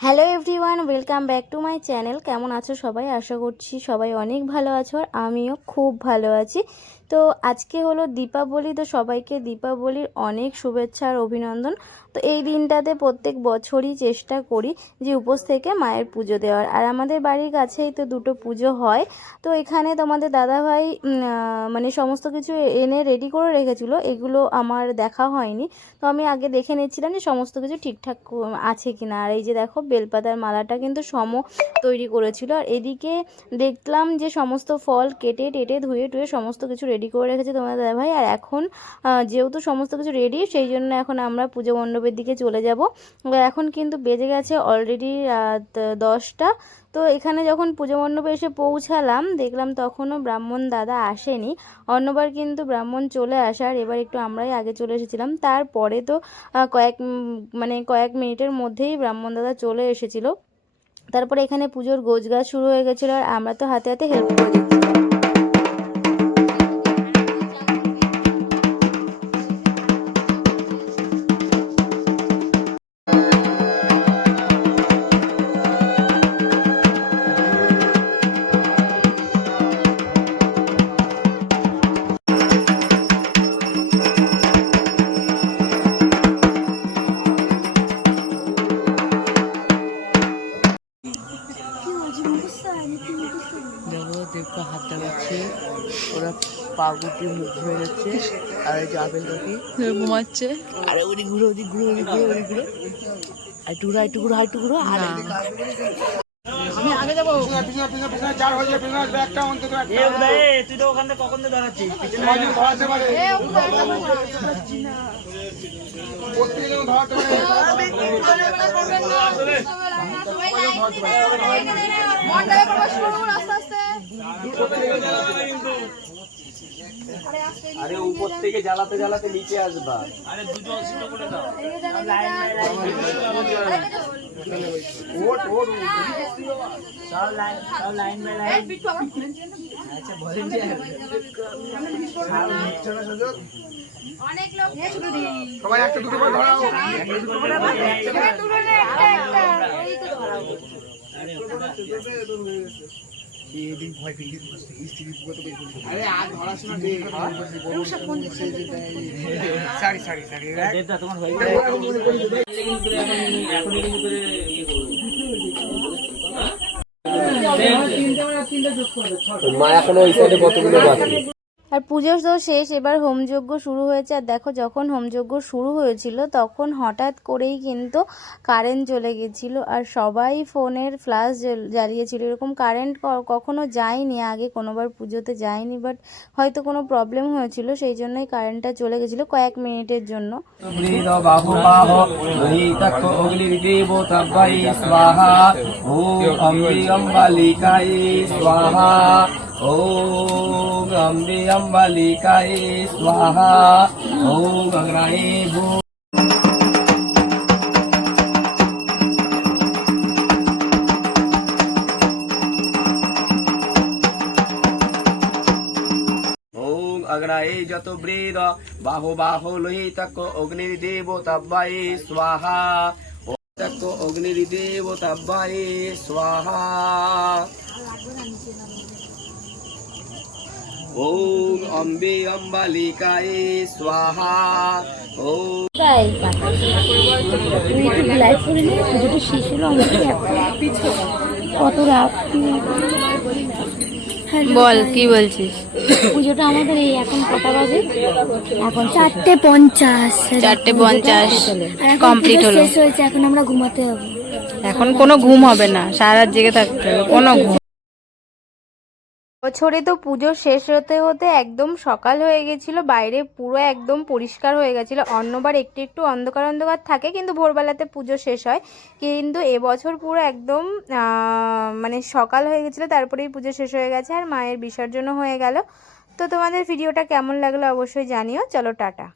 Hello everyone, welcome back to my channel. কেমন আছো সবাই? আশা করছি সবাই অনেক ভালো আছো আর আমিও খুব ভালো আছি। তো আজকে হলো দীপাবলি, তো সবাইকে দীপাবলির অনেক শুভেচ্ছা আর অভিনন্দন। তো এই দিনটাতে প্রত্যেক বছরই চেষ্টা করি যে উপোস থেকে মায়ের পুজো দেওয়ার। আর আমাদের বাড়ির কাছেই তো দুটো পুজো হয়। তো এখানে তোমাদের দাদাভাই মানে সমস্ত কিছু এনে রেডি করে রেখেছিল। এগুলো আমার দেখা হয়নি। তো আমি আগে দেখে নিচ্ছিলাম যে সমস্ত কিছু ঠিকঠাক কো- আছে কিনা। আর এই যে দেখো, বেলপাতার মালাটা কিন্তু সম তৈরি করেছিল। আর এদিকে দেখলাম যে সমস্ত ফল কেটে টেটে ধুয়ে টুয়ে সমস্ত কিছু রেডি করে রেখেছে তোমাদের দাদাভাই। আর এখন যেহেতু সমস্ত কিছু রেডি সেই জন্য এখন আমরা পুজো মণ্ডপের দিকে চলে যাব। এখন কিন্তু বেজে গেছে অলরেডি রাত দশটা। তো এখানে যখন পুজো মণ্ডপে এসে পৌঁছালাম, দেখলাম তখনও ব্রাহ্মণ দাদা আসেনি। অন্যবার কিন্তু ব্রাহ্মণ চলে আসার, এবার একটু আমরাই আগে চলে এসেছিলাম। তারপরে তো কয়েক মানে কয়েক মিনিটের মধ্যেই ব্রাহ্মণ দাদা চলে এসেছিল। তারপরে এখানে পুজোর গোছগাছ শুরু হয়ে গেছিল, আর আমরা তো হাতে হাতে হেল্প করে ওরা পাগুটি মুখ হয়ে যাচ্ছে আর এই যে আপেল কাকি ঘুমাচ্ছে। আরে ওদিক ঘুরো ওদিক ঘুরো ওদিক ঘুরো ওদিক ঘুরো। আর টুকরো আর টুকরো আর টুকরো আর আমি আগে যাব। পিছনে পিছনে পিছনে চার হয়ে যায় পিছনে আসবে একটা অন্তত একটা। তুই তো ওখান থেকে কখন থেকে দাঁড়াচ্ছিস মাঝে ধরাতে পারে। প্রত্যেকে যেন ধরাতে পারে। আরে উপর থেকে জ্বালাতে জ্বালাতে নিচে আসবা। আরে দুটো অসুস্থ করে দাও। ওট ওট সব লাইন সব লাইন বাই লাইন। আচ্ছা ভলেন্টিয়ার সবাই একটা দুটো করে ধরাও। আরে আর ধরাস না দে। সারি সারি সারি। দেবদা তোমার হয়ে করে ইয়ে করব মা এখন ওই সাইডে কতগুলো বাকি? আর পুজো তো শেষ, এবার হোমযজ্ঞ শুরু হয়েছে। আর দেখো, যখন হোমযজ্ঞ শুরু হয়েছিল, তখন হঠাৎ করেই কিন্তু কারেন্ট চলে গেছিল। আর সবাই ফোনের ফ্ল্যাশ জ্বালিয়েছিল। এরকম কারেন্ট কখনো যায়নি, আগে কোনোবার পুজোতে যায়নি বাট হয়তো কোনো প্রবলেম হয়েছিল, সেই জন্যই কারেন্টটা চলে গেছিল কয়েক মিনিটের জন্য। স্বাহা। ॐ अम्बे अम्बालिकाय स्वाहा। ॐ गगनाय भू अग्रये जतु ब्रीद, बाहु बाहु लोहि तक अग्निर्देव तब्बाये, स्वाहा। तक स्वाहा। অম্বে অম্বালিকায় স্বাহা। ওম কত রাত বল কি বলছিস? পুজোটা আমাদের এই এখন কটা বাজে? এখন চারটে পঞ্চাশ। চারটে পঞ্চাশ। কমপ্লিট হলো। শেষ হয়েছে এখন আমরা ঘুমাতে হবে। এখন কোনো ঘুম হবে না সারা জেগে থাকতে হবে কোনো ঘুম বছরে তো পুজো শেষ হতে হতে একদম সকাল হয়ে গেছিল, বাইরে পুরো একদম পরিষ্কার হয়ে গেছিল। অন্যবার একটু একটু অন্ধকার অন্ধকার থাকে, কিন্তু ভোরবেলাতে পুজো শেষ হয়। কিন্তু এবছর পুরো একদম মানে সকাল হয়ে গেছিল, তারপরেই পুজো শেষ হয়ে গেছে আর মায়ের বিসর্জনও হয়ে গেল। তো তোমাদের ভিডিওটা কেমন লাগল অবশ্যই জানিও। চলো, টাটা।